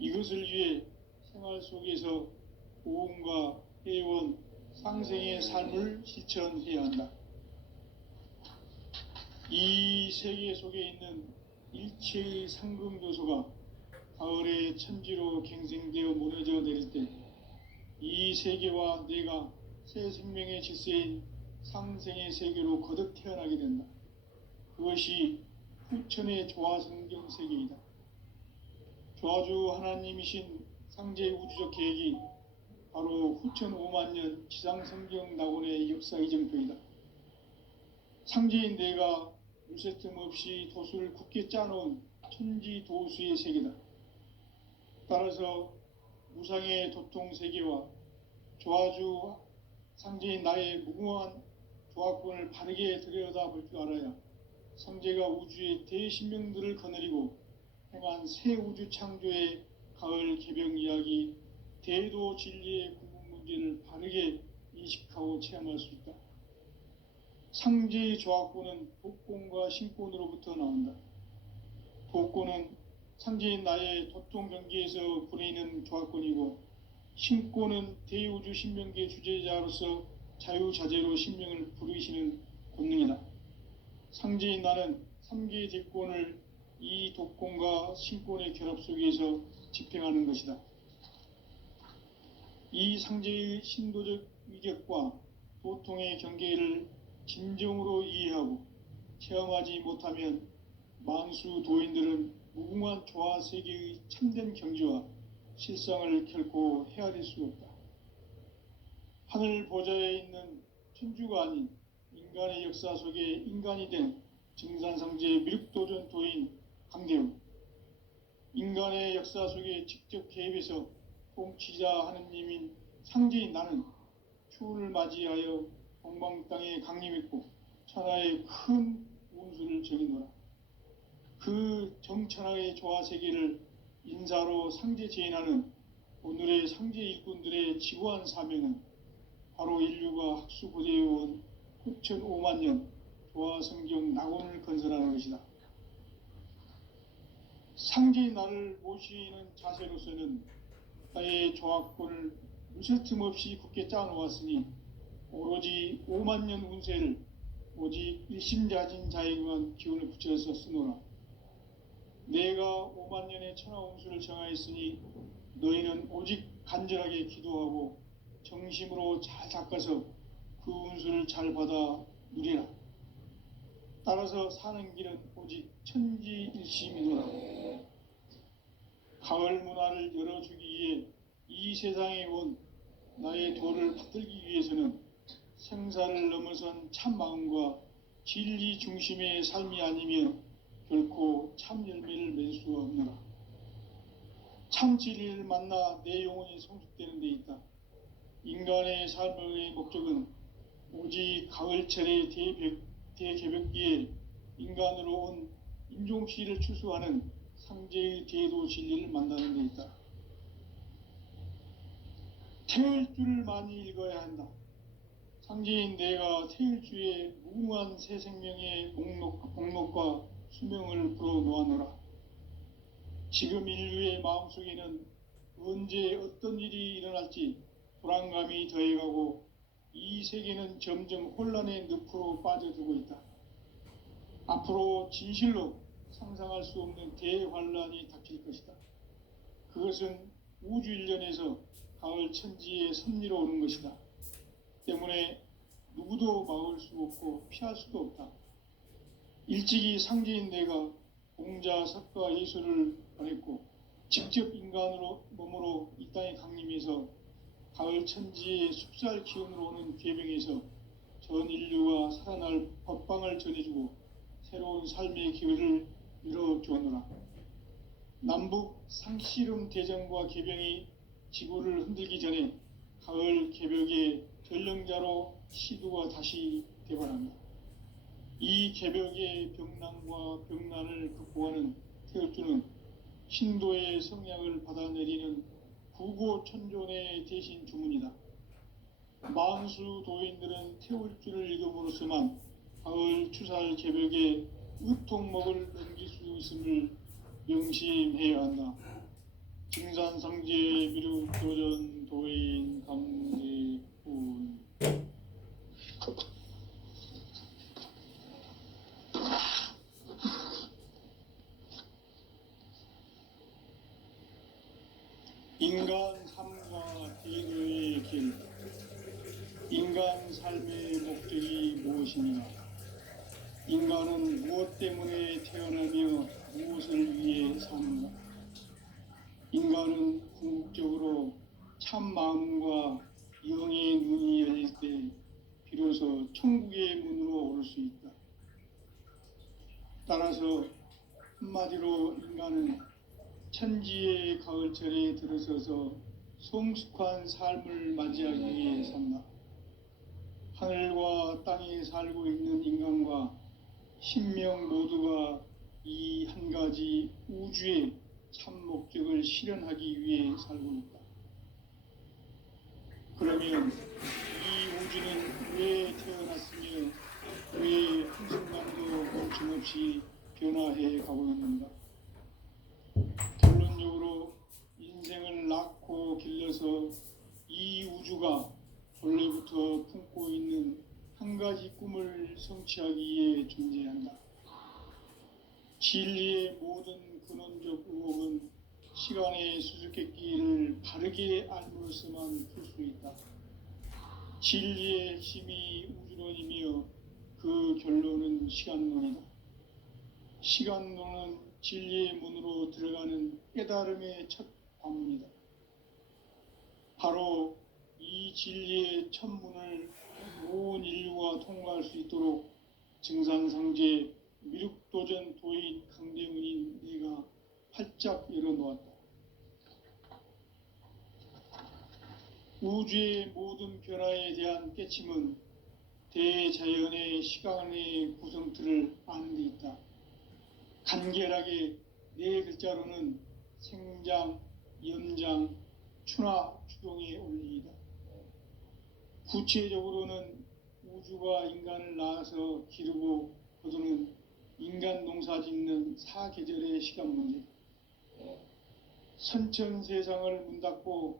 이것을 위해 생활 속에서 고음과 해온 상생의 삶을 실천해야 한다. 이 세계 속에 있는 일체의 상금 요소가 가을의 천지로 갱생되어 무너져 내릴 때 이 세계와 내가 새 생명의 질서인 상생의 세계로 거듭 태어나게 된다. 그것이 후천의 조화성경 세계이다. 조화주 하나님이신 상제의 우주적 계획이 바로 후천 5만 년 지상성경 낙원의 역사 이정표이다. 상제인 내가 무쇠틈 없이 도수를 굳게 짜놓은 천지 도수의 세계다. 따라서 무상의 도통 세계와 조화주 상제인 나의 무궁한 조화권을 바르게 들여다볼 줄 알아야 상제가 우주의 대신명들을 거느리고 행한 새 우주 창조의 가을 개병 이야기, 대도 진리의 궁극 문제를 바르게 인식하고 체험할 수 있다. 상제의 조화권은 독권과 신권으로부터 나온다. 독권은 상제인 나의 도통 경계에서 부리는 조화권이고, 신권은 대우주 신명계 주제자로서 자유자재로 신명을 부르시는 권능이다. 상제인 나는 3개의 대권을 이 독권과 신권의 결합 속에서 집행하는 것이다. 이 상제의 신도적 위격과 도통의 경계를 진정으로 이해하고 체험하지 못하면 만수 도인들은 무궁한 조화 세계의 참된 경지와 실상을 결코 헤아릴 수 없다. 하늘 보좌에 있는 천주가 아닌 인간의 역사 속에 인간이 된 증산상제의 미륵도전 도인 강대웅, 인간의 역사 속에 직접 개입해서 통치자 하느님인 상제인 나는 추운을 맞이하여 동방 땅에 강림했고 천하의 큰 운수를 정의노라. 그 정천하의 조화 세계를 인사로 상제 제인하는 오늘의 상제 일꾼들의 지구한 사명은 바로 인류가 학수고대해온 후천 5만 년 조화 성경 낙원을 건설하는 것이다. 상제의 나를 모시는 자세로서는 나의 조화권을 무쇠 틈 없이 굳게 짜놓았으니 오로지 5만 년 운세를 오직 일심자진 자에게만 기운을 붙여서 쓰노라. 내가 5만 년의 천하 운수를 정하였으니 너희는 오직 간절하게 기도하고 정심으로 잘 닦아서 그 운수를 잘 받아 누리라. 따라서 사는 길은 오직 천지일심이노라. 가을 문화를 열어주기 위해 이 세상에 온 나의 도를 받들기 위해서는 생사를 넘어선 참 마음과 진리 중심의 삶이 아니면 결코 참 열매를 맺을 수 없노라. 참 진리를 만나 내 영혼이 성숙되는 데 있다. 인간의 삶의 목적은 오직 가을철의 대개벽기에 인간으로 온 인종시를 추수하는 상제의 대도 진리를 만나는 데 있다. 태일주를 많이 읽어야 한다. 상제인 내가 태일주의 무궁한 새 생명의 목록과 수명을 불어놓아노라. 지금 인류의 마음속에는 언제 어떤 일이 일어날지 불안감이 더해가고 이 세계는 점점 혼란의 늪으로 빠져들고 있다. 앞으로 진실로 상상할 수 없는 대환란이 닥칠 것이다. 그것은 우주 일련에서 가을 천지의 섭리로 오는 것이다. 때문에 누구도 막을 수 없고 피할 수도 없다. 일찍이 상제인 내가 공자, 석가, 예수를 보냈고 직접 인간으로 몸으로 이 땅에 강림해서 가을 천지의 숲살 기운으로 오는 계병에서 전 인류가 살아날 법방을 전해주고 새로운 삶의 기회를 열어주었노라. 남북 상씨름 대전과 계병이 지구를 흔들기 전에 가을 개벽의 전령자로 시두가 다시 개발한다. 이 개벽의 병난과 병난을 극복하는 태울주는 신도의 성약을 받아내리는 구고천존의 대신 주문이다. 만수 도인들은 태울주를 읽음으로써만 가을 추살 개벽의 의통목을 넘길 수 있음을 명심해야 한다. 증상 증산상제 미륵도전 도인 감리군. 인간 삶과 대도의 길. 인간 삶의 목적이 무엇이냐? 인간은 무엇 때문에 태어나며 무엇을 위해 사는가? 인간은 궁극적으로 참 마음과 영의 눈이 열릴 때 비로소 천국의 문으로 올 수 있다. 따라서 한마디로 인간은 천지의 가을철에 들어서서 성숙한 삶을 맞이하기 위해 산다. 하늘과 땅에 살고 있는 인간과 신명 모두가 이 한 가지 우주의 참 목적을 실현하기 위해 살고 있다. 그러면 이 우주는 왜 태어났으며 왜 한순간도 멈춤없이 변화해 가고 있는가? 결론적으로 인생을 낳고 길러서 이 우주가 본래부터 품고 있는 한 가지 꿈을 성취하기 위해 존재한다. 진리의 모든 근원적 의혹은 시간의 수수께끼를 바르게 알므로서만 풀 수 있다. 진리의 핵심이 우주론이며 그 결론은 시간론이다. 시간론은 진리의 문으로 들어가는 깨달음의 첫 관문이다. 바로 이 진리의 첫 문을 온 인류가 통과할 수 있도록 증산상제 미륵도전 도인 강대문인 내가 활짝 열어놓았다. 우주의 모든 변화에 대한 깨침은 대자연의 시간의 구성틀을 아는 데 있다. 간결하게 네 글자로는 생장, 연장, 추나 추동의 원리이다. 구체적으로는 우주가 인간을 낳아서 기르고 거두는 인간 농사 짓는 사계절의 시간 문제. 선천 세상을 문 닫고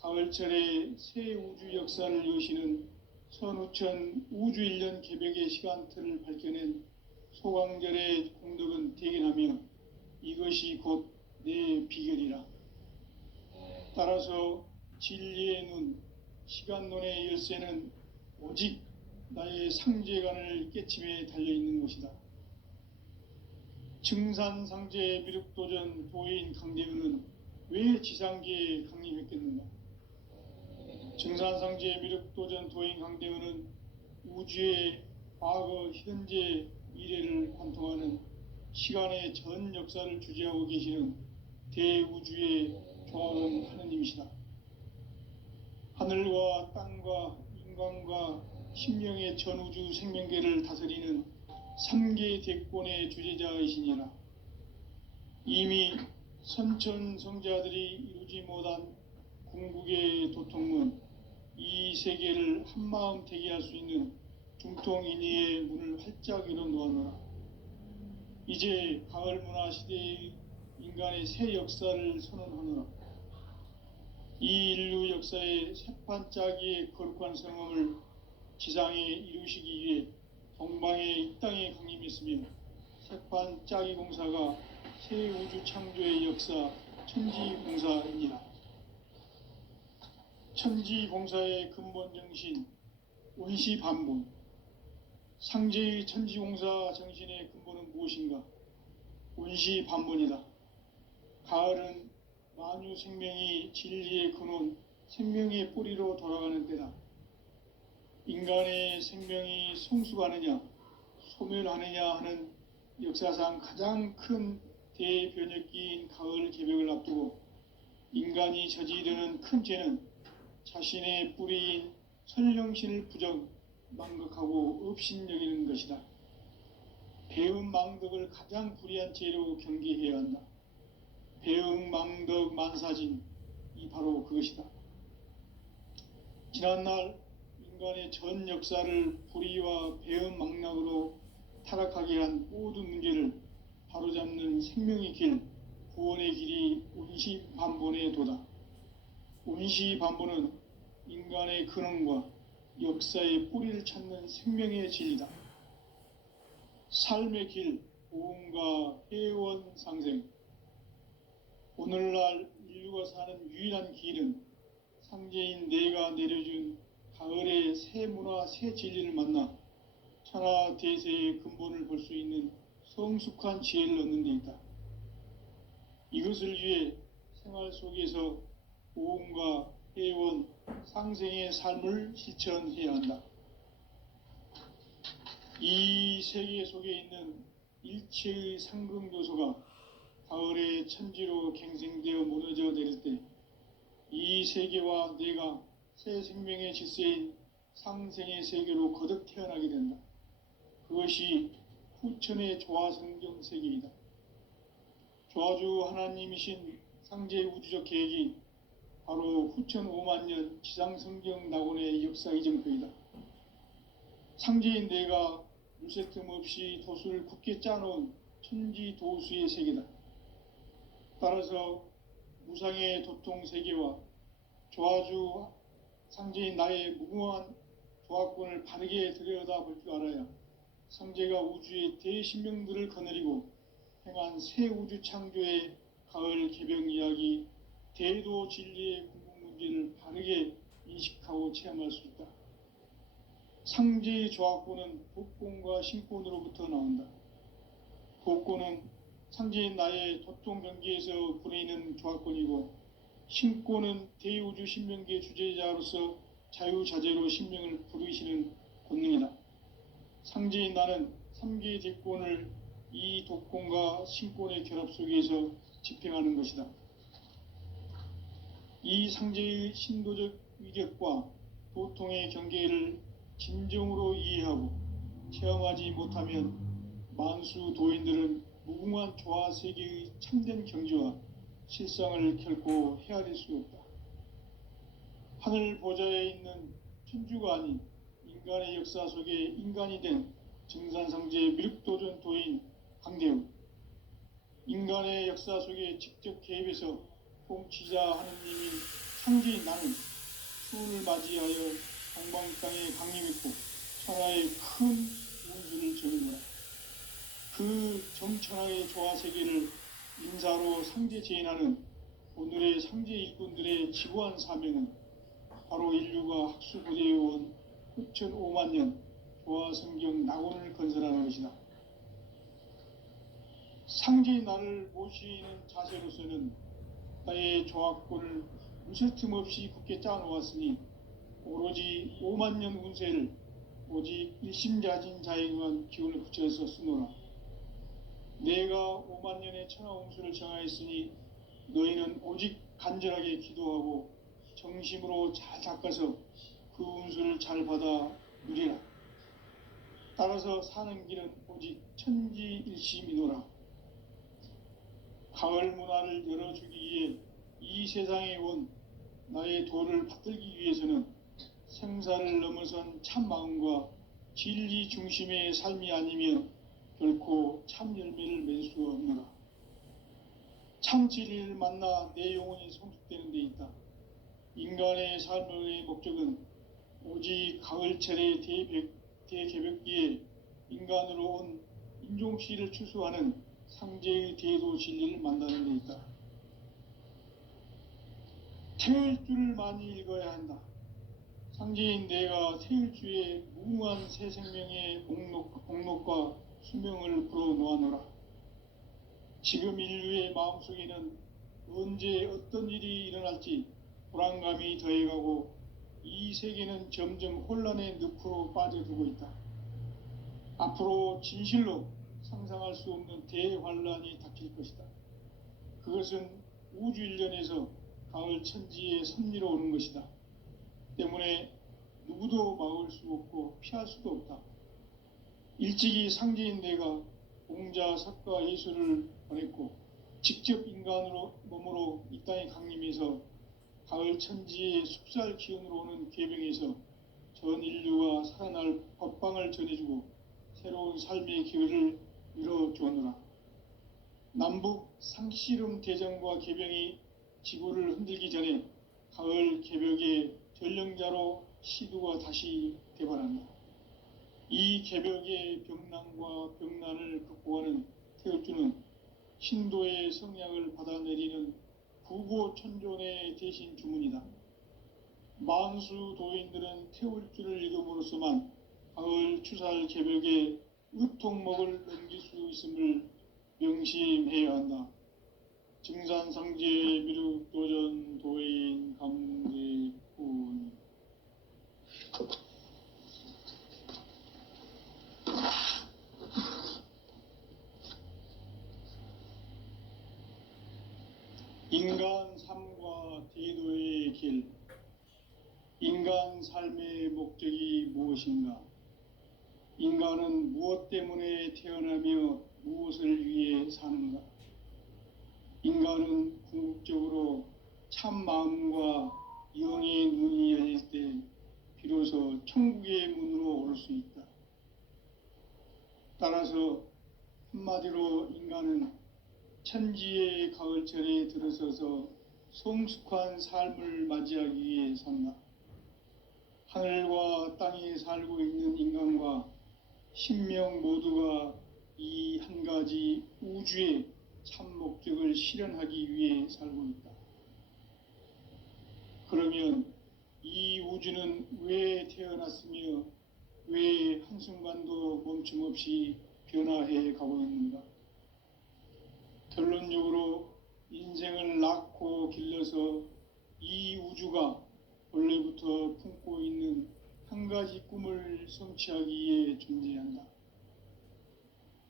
가을철에 새 우주 역사를 여시는 선우천 우주 1년 개벽의 시간틀을 밝혀낸 소강절의 공덕은 대견하며 이것이 곧 내 비결이라. 따라서 진리의 눈, 시간론의 열쇠는 오직 나의 상제관을 깨침에 달려있는 것이다. 증산상제 미륵도전 도인 강대은은 왜 지상계에 강림했겠는가? 증산상제 미륵도전 도인 강대은은 우주의 과거, 현재, 미래를 관통하는 시간의 전 역사를 주재하고 계시는 대우주의 종합원 하느님이시다. 하늘과 땅과 인간과 신명의 전우주 생명계를 다스리는 3계 대권의 주재자이시니라. 이미 선천성자들이 이루지 못한 궁극의 도통문, 이 세계를 한마음 되게 할 수 있는 중통인의의 문을 활짝 열어놓았노라. 이제 가을 문화 시대의 인간의 새 역사를 선언하노라. 이 인류 역사의 새판짜기의 거룩한 성험을 지상에 이루시기 위해 동방의 이 땅에 강림했으며 새판짜기 공사가 새 우주 창조의 역사 천지공사이니라. 천지공사의 근본 정신 원시반분. 상제의 천지공사 정신의 근본은 무엇인가? 원시반분이다. 가을은 만유 생명이 진리의 근원, 생명의 뿌리로 돌아가는 때다. 인간의 생명이 성숙하느냐, 소멸하느냐 하는 역사상 가장 큰 대변혁기인 가을 개벽을 앞두고 인간이 저지르는 큰 죄는 자신의 뿌리인 선령신을 부정, 망극하고 업신여기는 것이다. 배음 망덕을 가장 불의한 죄로 경계해야 한다. 배음 망덕 만사진, 이 바로 그것이다. 지난날 인간의 전 역사를 불의와 배음 망락으로 타락하게 한 모든 문제를 바로잡는 생명의 길, 구원의 길이 원시 반본의 도다. 운시 반본은 인간의 근원과 역사의 뿌리를 찾는 생명의 진리다. 삶의 길, 보험과 회원 상생. 오늘날 인류가 사는 유일한 길은 상제인 내가 내려준 가을의 새 문화, 새 진리를 만나 천하 대세의 근본을 볼 수 있는 성숙한 지혜를 얻는 데 있다. 이것을 위해 생활 속에서 보험과 회원, 상생의 삶을 실천해야 한다. 이 세계 속에 있는 일체의 상극 요소가 가을의 천지로 갱생되어 무너져 내릴 때 이 세계와 내가 새 생명의 질서인 상생의 세계로 거듭 태어나게 된다. 그것이 후천의 조화성경 세계이다. 조화주 하나님이신 상제의 우주적 계획이 바로 후천 5만 년 지상성경 낙원의 역사 이정표이다. 상제인 내가 물새 틈 없이 도수를 굳게 짜놓은 천지 도수의 세계다. 따라서 무상의 도통 세계와 조화주 상제인 나의 무궁한 조화권을 바르게 들여다볼 줄 알아야 상제가 우주의 대신명들을 거느리고 행한 새 우주 창조의 가을 개병 이야기, 대도 진리의 궁극 문제를 바르게 인식하고 체험할 수 있다. 상제의 조화권은 복권과 신권으로부터 나온다. 복권은 상제인 나의 도통 경계에서 부르이는 조화권이고, 신권은 대우주 신명계 주제자로서 자유자재로 신명을 부르시는 권능이다. 상제인 나는 3개의 대권을 이 독권과 신권의 결합 속에서 집행하는 것이다. 이 상제의 신도적 위력과 도통의 경계를 진정으로 이해하고 체험하지 못하면 만수 도인들은 무궁한 조화 세계의 참된 경지와 실상을 결코 헤아릴 수 없다. 하늘 보좌에 있는 천주가 아닌 인간의 역사 속에 인간이 된 증산상제 미륵도전 도인 강대우, 인간의 역사 속에 직접 개입해서 통치자 하느님인 상제인 나는 수운을 맞이하여 동방 땅에 강림했고 천하의 큰 운수를 적은 거라. 그 정천하의 조화 세계를 인사로 상제 제인하는 오늘의 상제 일꾼들의 지고한 사명은 바로 인류가 학수고대해온 후천 5만 년 조화성경 낙원을 건설하는 것이다. 상제인 나를 모시는 자세로서는 나의 조화권을 무쇠 틈 없이 굳게 짜놓았으니 오로지 5만 년 운세를 오직 일심자진 자에게만 기운을 붙여서 쓰노라. 내가 5만 년의 천하 운수를 정하였으니 너희는 오직 간절하게 기도하고 정심으로 잘 닦아서 그 운수를 잘 받아 누리라. 따라서 사는 길은 오직 천지일심이노라. 가을 문화를 열어주기 위해 이 세상에 온 나의 도를 받들기 위해서는 생사를 넘어선 참 마음과 진리 중심의 삶이 아니면 결코 참 열매를 맺을 수 없노라. 참 진리를 만나 내 영혼이 성숙되는 데 있다. 인간의 삶의 목적은 오직 가을철의 대개벽기에 인간으로 온 인종씨를 추수하는 상제의 대도 진리를 만나는 데 있다. 태일주를 많이 읽어야 한다. 상제인 내가 태일주의 무궁한 새 생명의 목록과 수명을 불어놓아노라. 지금 인류의 마음속에는 언제 어떤 일이 일어날지 불안감이 더해가고 이 세계는 점점 혼란의 늪으로 빠져들고 있다. 앞으로 진실로 상상할 수 없는 대환란이 닥칠 것이다. 그것은 우주 일련에서 가을 천지의 섭리로 오는 것이다. 때문에 누구도 막을 수 없고 피할 수도 없다. 일찍이 상제인 내가 공자, 석가, 예수를 보냈고 직접 인간으로 몸으로 이 땅에 강림해서 가을 천지의 숲살 기운으로 오는 계병에서 전 인류가 살아날 법방을 전해주고 새로운 삶의 기회를 열어주었노라. 남북 상씨름 대전과 계병이 지구를 흔들기 전에 가을 개벽의 전령자로 시두가 다시 대발한다. 이 개벽의 병난과 병난을 극복하는 태극주는 신도의 성량을 받아내리는 부고천존의 대신 주문이다. 만수 도인들은 태울주를 읽음으로써만 가을 추살 개벽의 의통목을 넘길 수 있음을 명심해야 한다. 증산상제 미륵도전 도인 감대군. 인간 삶과 대도의 길. 인간 삶의 목적이 무엇인가? 인간은 무엇 때문에 태어나며 무엇을 위해 사는가? 인간은 궁극적으로 참 마음과 영의 눈이 열릴 때 비로소 천국의 문으로 올 수 있다. 따라서 한마디로 인간은 천지의 가을철에 들어서서 성숙한 삶을 맞이하기 위해 산다. 하늘과 땅에 살고 있는 인간과 신명 모두가 이 한 가지 우주의 참 목적을 실현하기 위해 살고 있다. 그러면 이 우주는 왜 태어났으며 왜 한순간도 멈춤없이 변화해 가고 있는가? 결론적으로 인생을 낳고 길러서 이 우주가 원래부터 품고 있는 한 가지 꿈을 성취하기 위해 존재한다.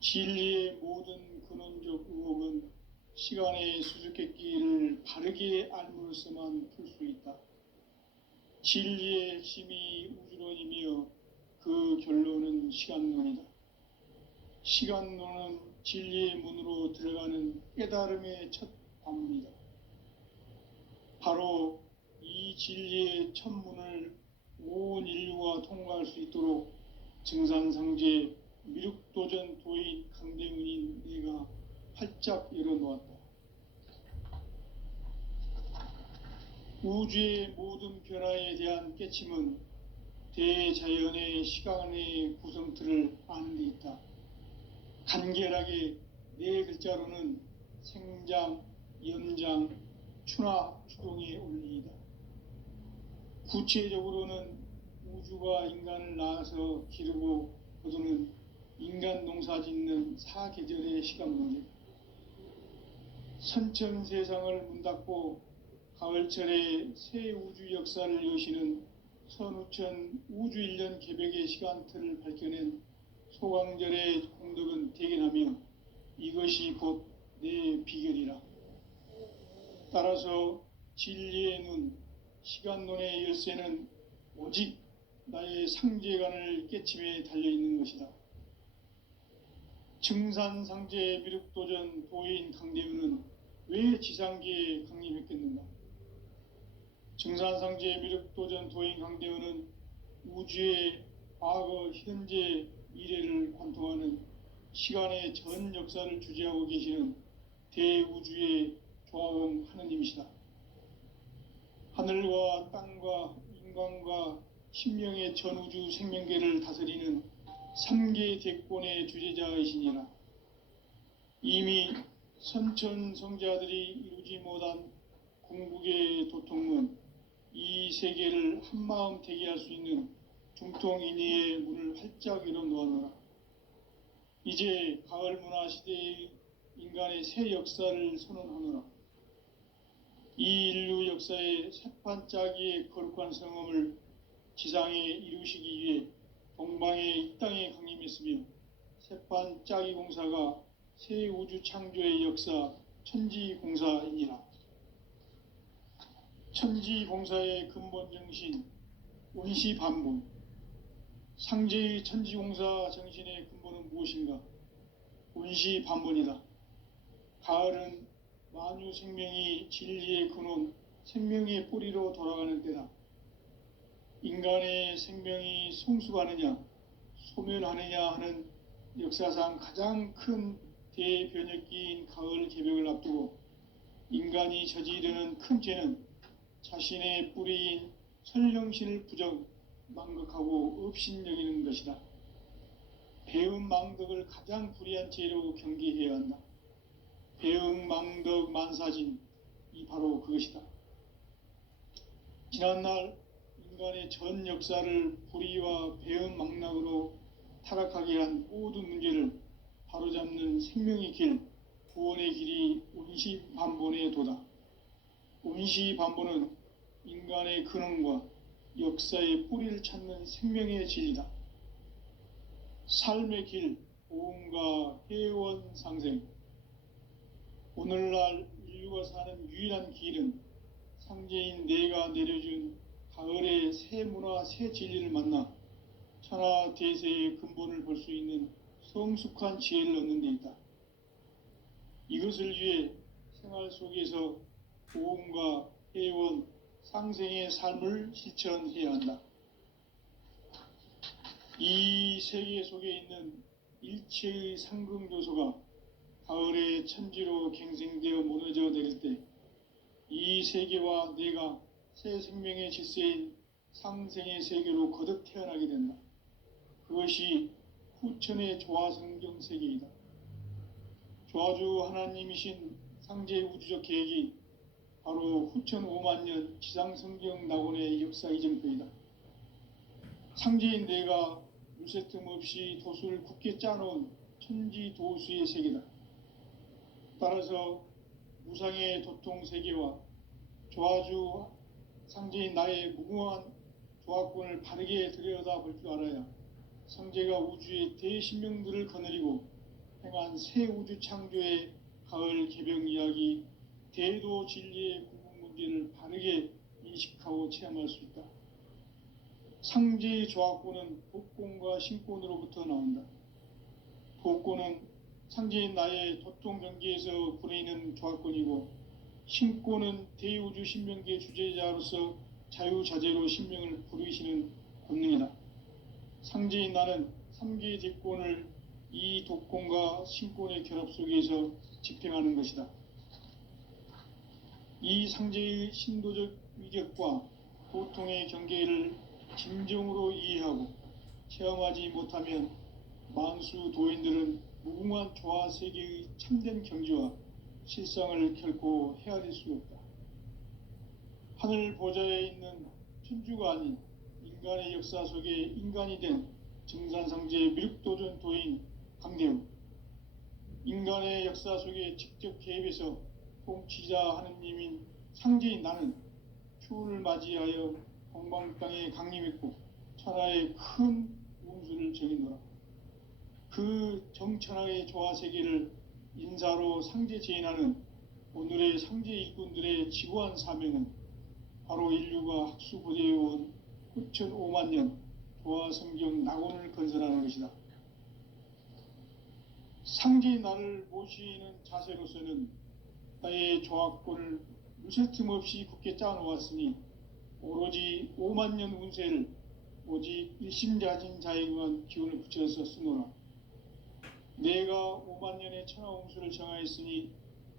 진리의 모든 근원적 의혹은 시간의 수수께끼를 바르게 알므로써만 풀 수 있다. 진리의 핵심이 우주론이며 그 결론은 시간론이다. 시간론은 진리의 문으로 들어가는 깨달음의 첫 방문이다. 바로 이 진리의 첫 문을 온 인류가 통과할 수 있도록 증산상제 미륵도전 도인 강대문인 내가 활짝 열어놓았다. 우주의 모든 변화에 대한 깨침은 대자연의 시간의 구성틀을 아는 데 있다. 간결하게 네 글자로는 생장, 연장, 추나 추동의 원리이다. 구체적으로는 우주가 인간을 낳아서 기르고 거두는 인간 농사 짓는 사계절의 시간 문제. 선천 세상을 문 닫고 가을철에 새 우주 역사를 여시는 선우천 우주 1년 개벽의 시간틀을 밝혀낸 소강절의 공덕은 대견하며 이것이 곧 내 비결이라. 따라서 진리의 눈, 시간론의 열쇠는 오직 나의 상제관을 깨침에 달려있는 것이다. 증산상제 미륵도전 도인 강대은은 왜 지상계에 강림했겠는가? 증산상제 미륵도전 도인 강대은은 우주의 과거, 현재, 미래를 관통하는 시간의 전 역사를 주재하고 계시는 대우주의 조화원 하느님이시다. 하늘과 땅과 인간과 신명의 전우주 생명계를 다스리는 3계 대권의 주재자이시니라. 이미 선천 성자들이 이루지 못한 궁극의 도통문, 이 세계를 한마음 되게 할 수 있는 중통인의의 문을 활짝 열어놓았노라. 이제 가을 문화 시대의 인간의 새 역사를 선언하노라. 이 인류 역사의 새판짜기의 거룩한 성험을 지상에 이루시기 위해 동방의 이 땅에 강림했으며 새판짜기 공사가 새 우주 창조의 역사 천지공사이니라. 천지공사의 근본 정신 운시반분. 상제의 천지공사 정신의 근본은 무엇인가? 운시반분이다. 가을은 만유 생명이 진리의 근원, 생명의 뿌리로 돌아가는 때다. 인간의 생명이 성숙하느냐, 소멸하느냐 하는 역사상 가장 큰 대변혁기인 가을 개벽을 앞두고 인간이 저지르는 큰 죄는 자신의 뿌리인 선령신을 망각하고 업신여기는 것이다. 배은망덕을 가장 불의한 죄로 경계해야 한다. 배은망덕 만사진이 바로 그것이다. 지난날 인간의 전 역사를 불의와 배은망락으로 타락하게 한 모든 문제를 바로잡는 생명의 길, 구원의 길이 운시반본의 도다. 운시반본은 인간의 근원과 역사의 뿌리를 찾는 생명의 진리다. 삶의 길, 보응과 회원 상생. 오늘날 인류가 사는 유일한 길은 상제인 내가 내려준 가을의 새 문화, 새 진리를 만나 천하 대세의 근본을 볼 수 있는 성숙한 지혜를 얻는 데 있다. 이것을 위해 생활 속에서 보응과 회원, 상생의 삶을 실천해야 한다. 이 세계 속에 있는 일체의 상금 요소가 가을의 천지로 갱생되어 무너져 내릴 때 이 세계와 내가 새 생명의 질서인 상생의 세계로 거듭 태어나게 된다. 그것이 후천의 조화성경 세계이다. 조화주 하나님이신 상제 우주적 계획이 바로 후천 5만년 지상성경 낙원의 역사 이정표이다. 상제인 내가 물새 틈 없이 도수를 굳게 짜놓은 천지도수의 세계다. 따라서 무상의 도통 세계와 조화주 상제인 나의 무궁한 조화권을 바르게 들여다볼 줄 알아야 상제가 우주의 대신명들을 거느리고 행한 새 우주 창조의 가을 개병 이야기, 대도 진리의 궁극 문제를 바르게 인식하고 체험할 수 있다. 상제의 조화권은 복권과 신권으로부터 나온다. 복권은 상제인 나의 도통 경계에서 부리는 조화권이고, 신권은 대우주 신명계 주제자로서 자유자재로 신명을 부르시는 권능이다. 상제인 나는 3개의 대권을 이 독권과 신권의 결합 속에서 집행하는 것이다. 이 상제의 신도적 위격과 도통의 경계를 진정으로 이해하고 체험하지 못하면 만수 도인들은 무궁한 조화 세계의 참된 경지와 실상을 결코 헤아릴 수 없다. 하늘 보좌에 있는 천주가 아닌 인간의 역사 속에 인간이 된 증산상제 미륵도전 도인 강대우, 인간의 역사 속에 직접 개입해서 통치자 하느님인 상제인 나는 추운을 맞이하여 동방 땅에 강림했고 천하의 큰 운수를 정의노라. 그 정천하의 조화세계를 인사로 상제 제인하는 오늘의 상제 일꾼들의 지구한 사명은 바로 인류가 학수고대해온 9,500년 조화성경 낙원을 건설하는 것이다. 상제의 나를 모시는 자세로서는 나의 조화권을 무쇠 틈 없이 굳게 짜놓았으니 오로지 5만년 운세를 오직 일심자진 자에게만 기운을 붙여서 쓰노라. 내가 5만년의 천하운수를 정하였으니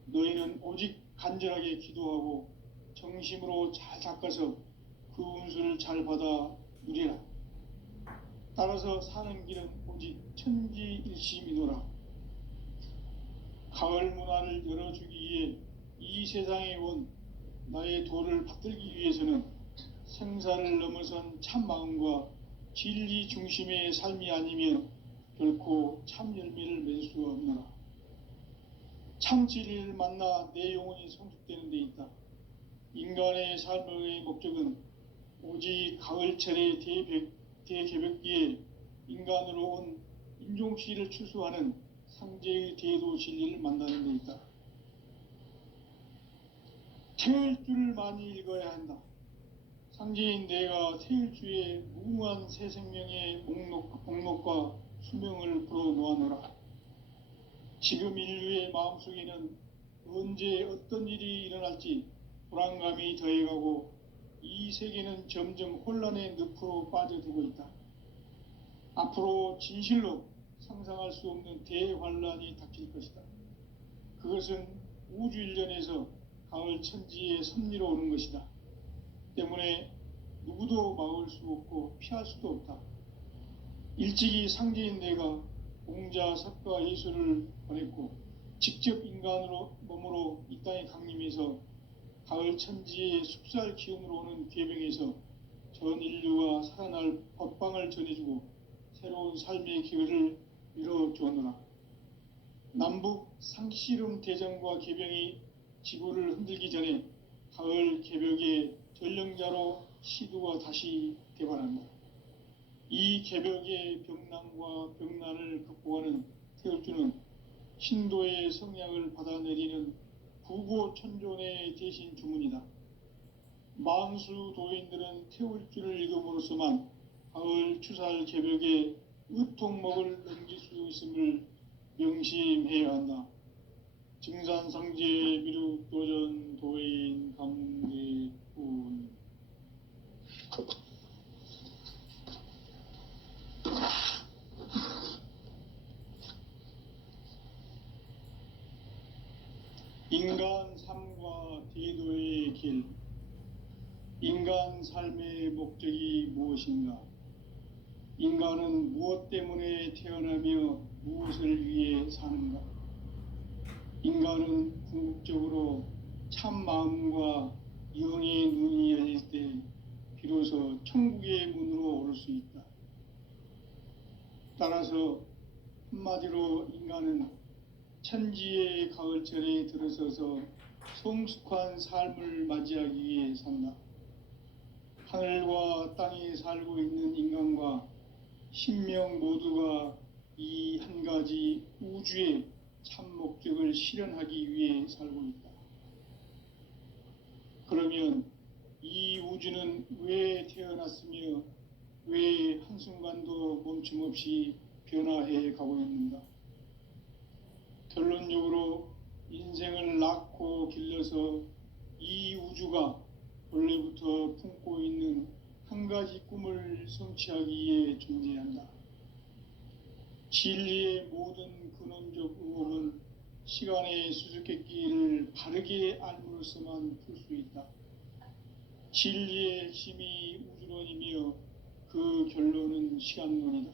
너희는 오직 간절하게 기도하고 정심으로 잘 닦아서 그 운수를 잘 받아 누리라. 따라서 사는 길은 오직 천지일심이노라. 가을 문화를 열어주기 위해 이 세상에 온 나의 도를 받들기 위해서는 생사를 넘어선 참 마음과 진리 중심의 삶이 아니면 결코 참 열매를 맺을 수가 없노라. 참 진리를 만나 내 영혼이 성숙되는 데 있다. 인간의 삶의 목적은 오직 가을철의 대개벽기에 인간으로 온 인종시를 추수하는 상제의 대도 진리를 만나는 데 있다. 태일주를 많이 읽어야 한다. 상제인 내가 태일주의 무궁한 새 생명의 목록과 수명을 불어놓아노라. 지금 인류의 마음속에는 언제 어떤 일이 일어날지 불안감이 더해가고 이 세계는 점점 혼란의 늪으로 빠져들고 있다. 앞으로 진실로 상상할 수 없는 대환란이 닥칠 것이다. 그것은 우주 일전에서 가을 천지의 섭리로 오는 것이다. 때문에 누구도 막을 수 없고 피할 수도 없다. 일찍이 상제인 내가 공자, 석가, 예수를 보냈고 직접 인간으로 몸으로 이 땅에 강림해서 가을 천지의 숙살 기운으로 오는 계병에서 전 인류가 살아날 법방을 전해주고 새로운 삶의 기회를 이뤄주었노라. 남북 상씨름 대전과 계병이 지구를 흔들기 전에 가을 개벽의 전령자로 시두가 다시 개발한다. 이 개벽의 병난과 병난을 극복하는 태울주는 신도의 성약을 받아내리는 구고천존의 대신 주문이다. 만수 도인들은 태울주를 읽음으로써만 가을 추살 개벽의 의통목을 넘길 수 있음을 명심해야 한다. 증산상제 미륵도전 도인 강대군. 인간 삶과 대도의 길. 인간 삶의 목적이 무엇인가? 인간은 무엇 때문에 태어나며 무엇을 위해 사는가? 인간은 궁극적으로 참 마음과 영의 눈이 열릴 때 비로소 천국의 문으로 오를 수 있다. 따라서 한마디로 인간은 천지의 가을철에 들어서서 성숙한 삶을 맞이하기 위해 산다. 하늘과 땅에 살고 있는 인간과 신명 모두가 이 한 가지 우주의 참 목적을 실현하기 위해 살고 있다. 그러면 이 우주는 왜 태어났으며 왜 한순간도 멈춤 없이 변화해 가고 있는가? 결론적으로 인생을 낳고 길러서 이 우주가 원래부터 품고 있는 한 가지 꿈을 성취하기 위해 존재한다. 진리의 모든 근원적 의혹은 시간의 수수께끼를 바르게 알므로써만 풀 수 있다. 진리의 핵심이 우주론이며 그 결론은 시간론이다.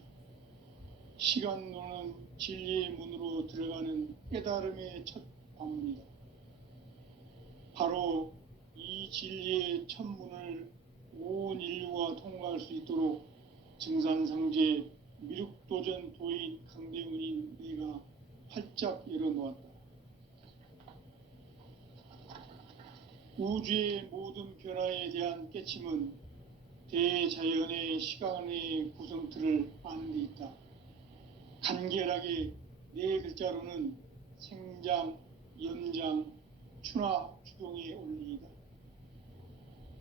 시간론은 진리의 문으로 들어가는 깨달음의 첫 관문이다. 바로 이 진리의 첫 문을 온 인류가 통과할 수 있도록 증산상제 미륵도전 도인 강대훈인 내가 활짝 열어놓았다. 우주의 모든 변화에 대한 깨침은 대자연의 시간의 구성틀을 아는 데 있다. 간결하게 네 글자로는 생장, 연장, 추나 추동의 원리이다.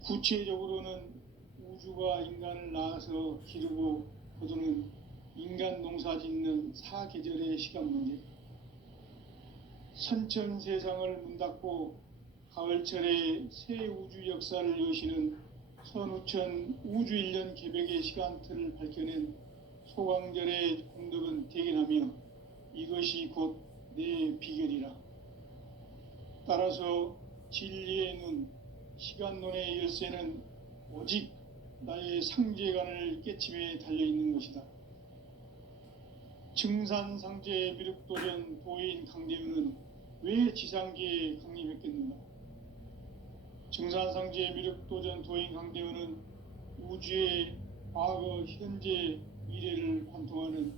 구체적으로는 우주가 인간을 낳아서 기르고 거두는 인간 농사 짓는 사계절의 시간 문제. 선천 세상을 문 닫고 가을철에 새 우주 역사를 여시는 선우천 우주 1년 개벽의 시간틀을 밝혀낸 소강절의 공덕은 대견하며 이것이 곧 내 비결이라. 따라서 진리의 눈, 시간론의 열쇠는 오직 나의 상제관을 깨침에 달려있는 것이다. 증산상제 미륵도전 도인 강대훈은 왜 지상계에 강림했겠는가? 증산상제 미륵도전 도인 강대훈은 우주의 과거, 현재, 미래를 관통하는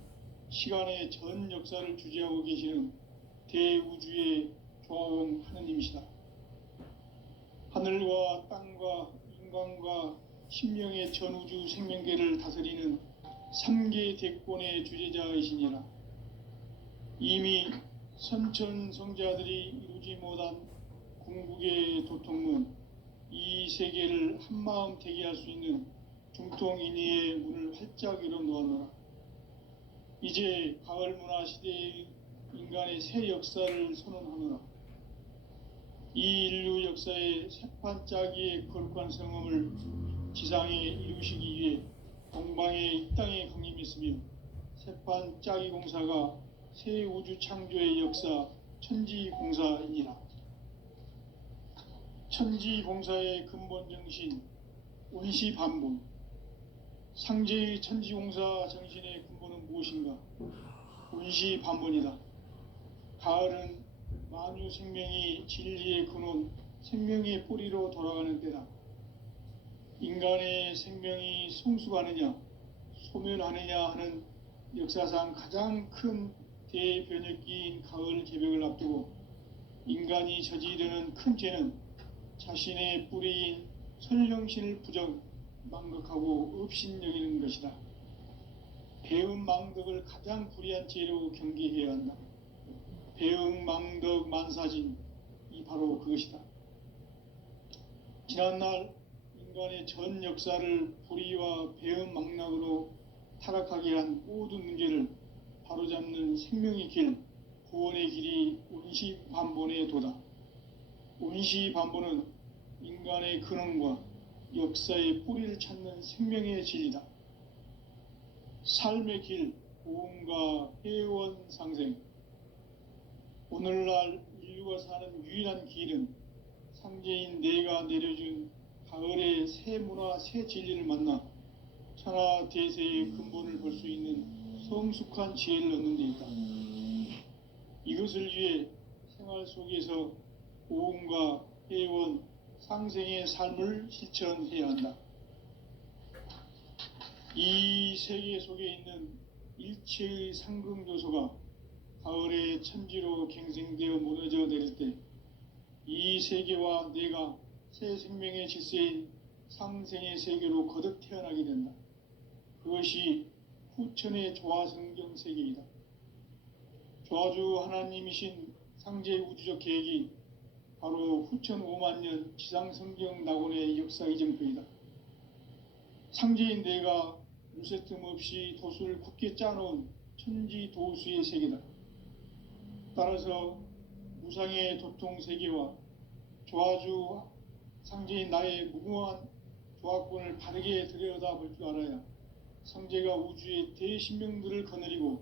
시간의 전 역사를 주재하고 계시는 대우주의 조화원 하느님이시다. 하늘과 땅과 인간과 신명의 전우주 생명계를 다스리는 3계 대권의 주재자이시니라. 이미 선천성자들이 이루지 못한 궁극의 도통문, 이 세계를 한마음 되게 할 수 있는 중통인의의 문을 활짝 열어놓았노라. 이제 가을 문화 시대의 인간의 새 역사를 선언하노라. 이 인류 역사의 새판 짜기의 거룩한 성험을 지상에 이루시기 위해 동방의 이 땅에 강림했으며 새판 짜기 공사가 새 우주 창조의 역사 천지 공사이니라. 천지공사의 근본 정신, 운시반본. 상제의 천지공사 정신의 근본은 무엇인가? 운시반본이다. 가을은 만유 생명이 진리의 근원, 생명의 뿌리로 돌아가는 때다. 인간의 생명이 성숙하느냐, 소멸하느냐 하는 역사상 가장 큰 대변혁기인 가을 개벽을 앞두고 인간이 저지르는 큰 죄는 자신의 뿌리인 선령신을 망각하고 업신여기는 것이다. 배은망덕을 가장 불의한 죄로 경계해야 한다. 배은망덕 만사진이 바로 그것이다. 지난날 인간의 전 역사를 불의와 배은망락으로 타락하게 한 모든 문제를 바로잡는 생명의 길, 구원의 길이 운시반본의 도다. 운시반본은 인간의 근원과 역사의 뿌리를 찾는 생명의 진리다. 삶의 길, 고음과 회원 상생. 오늘날 인류가 사는 유일한 길은 상제인 내가 내려준 가을의 새 문화, 새 진리를 만나 천하 대세의 근본을 볼 수 있는 성숙한 지혜를 얻는 데 있다. 이것을 위해 생활 속에서 고음과 회원, 상생의 삶을 실천해야 한다. 이 세계 속에 있는 일체의 상승조소가 가을의 천지로 갱생되어 무너져 내릴 때 이 세계와 내가 새 생명의 질서인 상생의 세계로 거듭 태어나게 된다. 그것이 후천의 조화성경 세계이다. 조화주 하나님이신 상제 우주적 계획이 바로 후천 5만년 지상성경 낙원의 역사 이정표이다. 상제인 내가 무쇠 틈 없이 도수를 굳게 짜놓은 천지 도수의 세계다. 따라서 무상의 도통 세계와 조화주 상제인 나의 무궁한 조화권을 바르게 들여다볼 줄 알아야 상제가 우주의 대신명들을 거느리고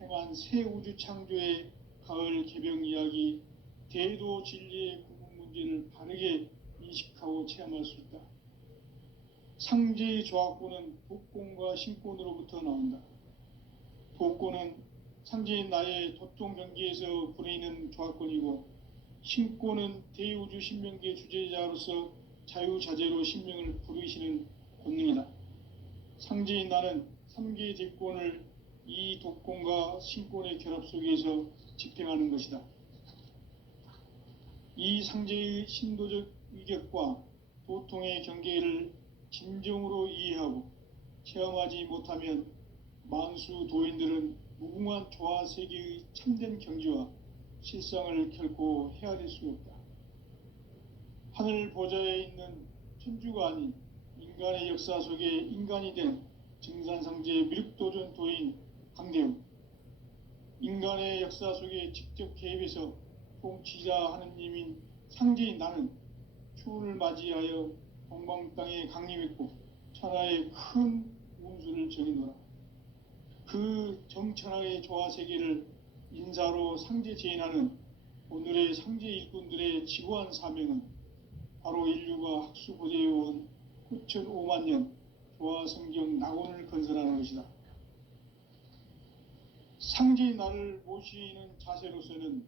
행한 새 우주 창조의 가을 개병 이야기, 대도 진리의 구분 문제를 바르게 인식하고 체험할 수 있다. 상제의 조화권은 독권과 신권으로부터 나온다. 독권은 상제인 나의 도통 경계에서 부리는 조화권이고, 신권은 대우주 신명계 주제자로서 자유자재로 신명을 부르시는 권능이다. 상제인 나는 3개의 대권을 이 독권과 신권의 결합 속에서 집행하는 것이다. 이 상제의 신도적 위격과 도통의 경계를 진정으로 이해하고 체험하지 못하면 만수 도인들은 무궁한 조화 세계의 참된 경지와 실상을 결코 헤아릴 수 없다. 하늘 보좌에 있는 천주가 아닌 인간의 역사 속에 인간이 된 증산상제의 미륵도전 도인 강대웅, 인간의 역사 속에 직접 개입해서 통치자 하느님인 상제인 나는 추운을 맞이하여 동방 땅에 강림했고 천하의 큰 운수를 정의노라. 그 정천하의 조화세계를 인사로 상제 제인하는 오늘의 상제 일꾼들의 지고한 사명은 바로 인류가 학수고대해온 후천 5만년 조화성경 낙원을 건설하는 것이다. 상제의 나를 모시는 자세로서는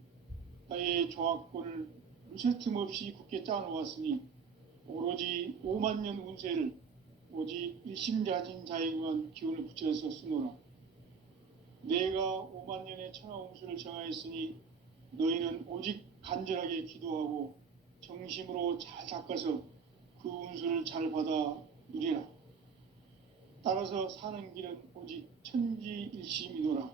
나의 조화권을 무쇠 틈 없이 굳게 짜놓았으니 오로지 5만년 운세를 오직 일심자진 자에게만 기운을 붙여서 쓰노라. 내가 5만년의 천하운수를 정하였으니 너희는 오직 간절하게 기도하고 정심으로 잘 닦아서 그 운수를 잘 받아 누리라. 따라서 사는 길은 오직 천지일심이노라.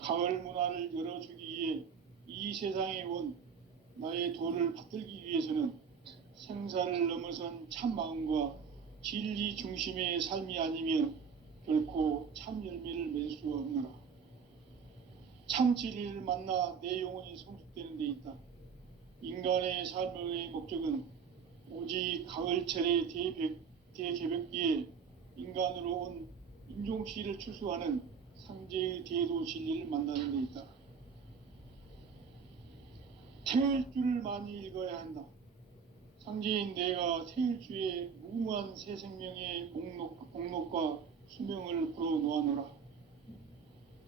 가을 문화를 열어주기 위해 이 세상에 온 나의 도를 받들기 위해서는 생사를 넘어선 참 마음과 진리 중심의 삶이 아니면 결코 참 열매를 맺을 수 없노라. 참 진리를 만나 내 영혼이 성숙되는 데 있다. 인간의 삶의 목적은 오직 가을철의 대개벽기에 인간으로 온 인종시를 추수하는 상제의 대도 진리를 만나는 데 있다. 태일주를 많이 읽어야 한다. 상제인 내가 태일주의 무궁한 새 생명의 목록과 수명을 풀어놓아노라.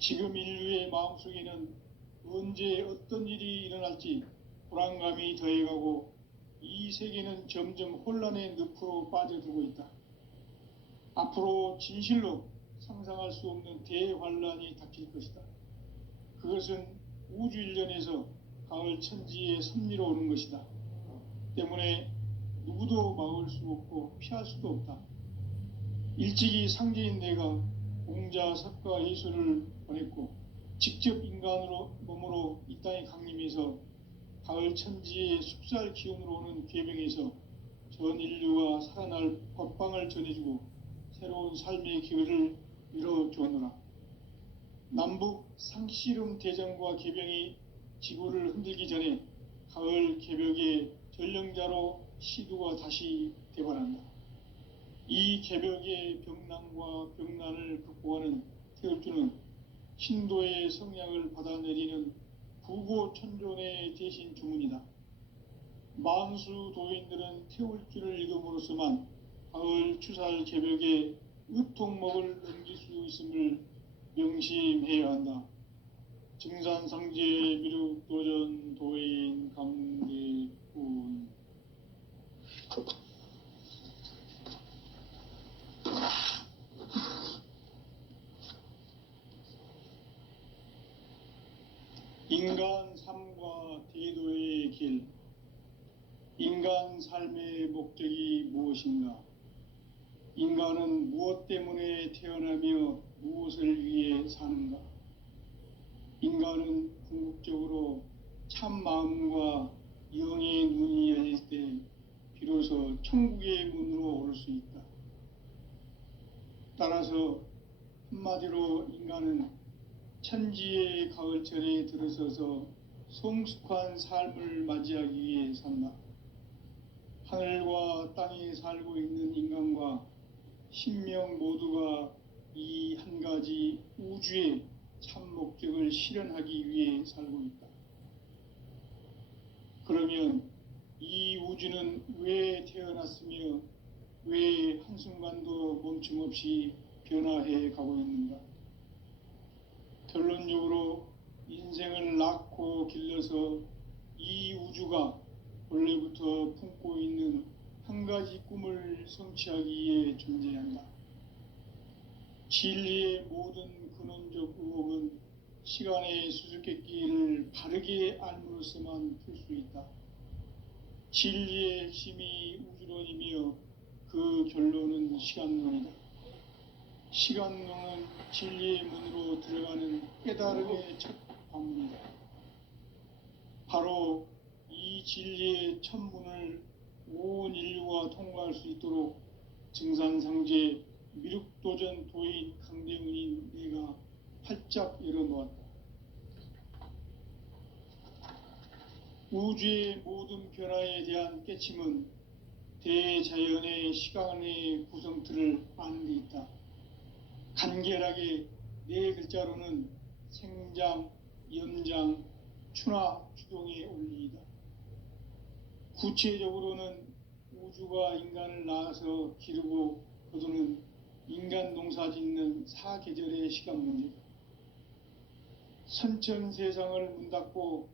지금 인류의 마음속에는 언제 어떤 일이 일어날지 불안감이 더해가고 이 세계는 점점 혼란의 늪으로 빠져들고 있다. 앞으로 진실로 상상할 수 없는 대환란이 닥칠 것이다. 그것은 우주 일련에서 가을 천지의 섭리로 오는 것이다. 때문에 누구도 막을 수 없고 피할 수도 없다. 일찍이 상제인 내가 공자, 석가, 예수를 보냈고 직접 인간으로 몸으로 이 땅에 강림해서 가을 천지의 숲살 기운으로 오는 계명에서 전 인류가 살아날 법방을 전해주고 새로운 삶의 기회를 열어주었노라. 남북 상씨름 대전과 개병이 지구를 흔들기 전에 가을 개벽의 전령자로 시두가 다시 대발한다. 이 개벽의 병난과 병난을 극복하는 태울주는 신도의 성량을 받아내리는 부고천존의 대신 주문이다. 만수 도인들은 태울주를 읽음으로써만 가을 추살 개벽의 의통목을 넘길 수 있음을 명심해야 한다. 증산상제 미륵도전 도인 강대군. 인간 삶과 대도의 길. 인간 삶의 목적이 무엇인가? 인간은 무엇 때문에 태어나며 무엇을 위해 사는가? 인간은 궁극적으로 참 마음과 영의 눈이 열릴 때 비로소 천국의 문으로 오를 수 있다. 따라서 한마디로 인간은 천지의 가을철에 들어서서 성숙한 삶을 맞이하기 위해 산다. 하늘과 땅에 살고 있는 인간과 신명 모두가 이 한 가지 우주의 참 목적을 실현하기 위해 살고 있다. 그러면 이 우주는 왜 태어났으며 왜 한순간도 멈춤없이 변화해 가고 있는가? 결론적으로 인생을 낳고 길러서 이 우주가 원래부터 품고 있는 한 가지 꿈을 성취하기 위해 존재한다. 진리의 모든 근원적 의혹은 시간의 수수께끼를 바르게 알므로써만 풀 수 있다. 진리의 핵심이 우주론이며 그 결론은 시간론이다. 시간론은 진리의 문으로 들어가는 깨달음의 첫 관문이다. 바로 이 진리의 첫 문을 온 인류가 통과할 수 있도록 증산상제 미륵도전 도인 강대훈인 내가 활짝 열어놓았다. 우주의 모든 변화에 대한 깨침은 대자연의 시간의 구성틀을 아는 데 있다. 간결하게 네 글자로는 생장, 연장, 추나 추동의 원리이다. 구체적으로는 우주가 인간을 낳아서 기르고 거두는 인간 농사 짓는 사계절의 시간 문제다. 선천 세상을 문 닫고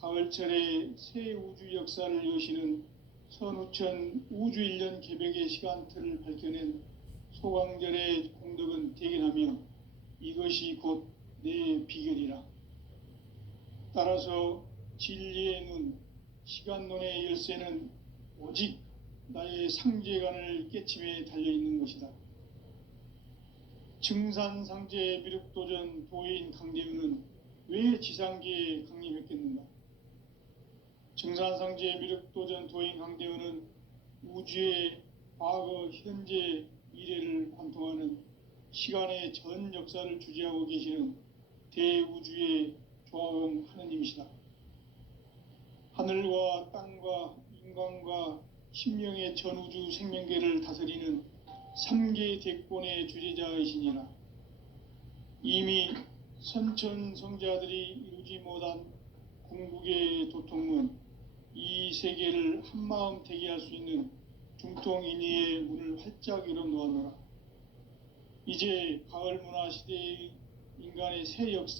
가을철에 새 우주 역사를 여시는 선우천 우주 1년 개벽의 시간틀을 밝혀낸 소강절의 공덕은 대견하며 이것이 곧 내 비결이라. 따라서 진리의 눈, 시간론의 열쇠는 오직 나의 상제관을 깨침에 달려있는 것이다. 증산상제 미륵도전 도인 강대훈은 왜 지상계에 강림했겠는가? 증산상제 미륵도전 도인 강대훈은 우주의 과거, 현재, 미래를 관통하는 시간의 전 역사를 주재하고 계시는 대우주의 조화음 하느님이시다. 하늘과 땅과 인간과 신명의 전우주 생명계를 다스리는 3개 대권의 주재자이시니라. 이미 선천성자들이 이루지 못한 궁극의 도통은 이 세계를 한마음 되게 할 수 있는 중통인의의 문을 활짝 열어 놓아노라. 이제 가을 문화 시대의 인간의 새 역사